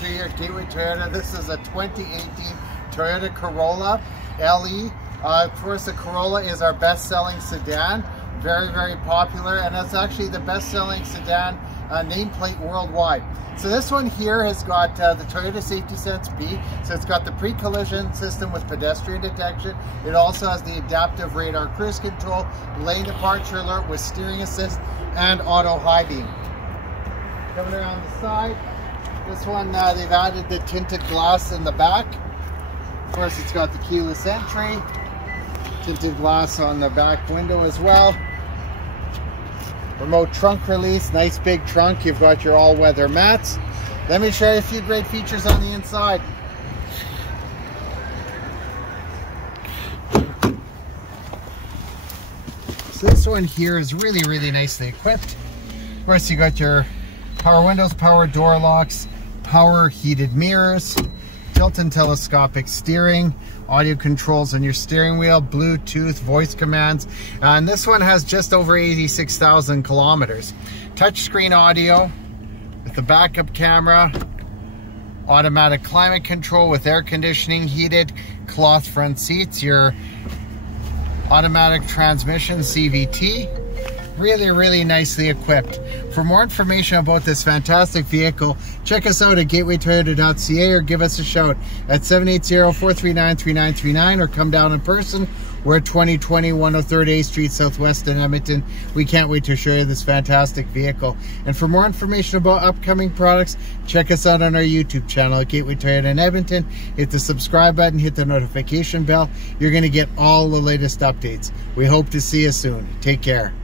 Andrew here at Gateway Toyota. This is a 2018 Toyota Corolla LE. Of course, the Corolla is our best-selling sedan. Very, very popular, and it's actually the best-selling sedan nameplate worldwide. So this one here has got the Toyota Safety Sense B. So it's got the pre-collision system with pedestrian detection. It also has the adaptive radar cruise control, lane departure alert with steering assist, and auto high beam. Coming around the side, this one they've added the tinted glass in the back. Of course, it's got the keyless entry, tinted glass on the back window as well. Remote trunk release, nice big trunk. You've got your all-weather mats. Let me show you a few great features on the inside. So this one here is really, really nicely equipped. Of course, you got your power windows, power door locks, power heated mirrors, tilt and telescopic steering, audio controls on your steering wheel, Bluetooth, voice commands, and this one has just over 86,000 kilometers. Touchscreen audio with the backup camera, automatic climate control with air conditioning, heated cloth front seats, your automatic transmission, CVT. Really, really nicely equipped. For more information about this fantastic vehicle, check us out at gatewaytoyota.ca or give us a shout at 780-439-3939 or come down in person. We're at 2020 103rd A Street Southwest in Edmonton. We can't wait to show you this fantastic vehicle. And for more information about upcoming products, check us out on our YouTube channel at Gateway Toyota in Edmonton. Hit the subscribe button, hit the notification bell. You're going to get all the latest updates. We hope to see you soon. Take care.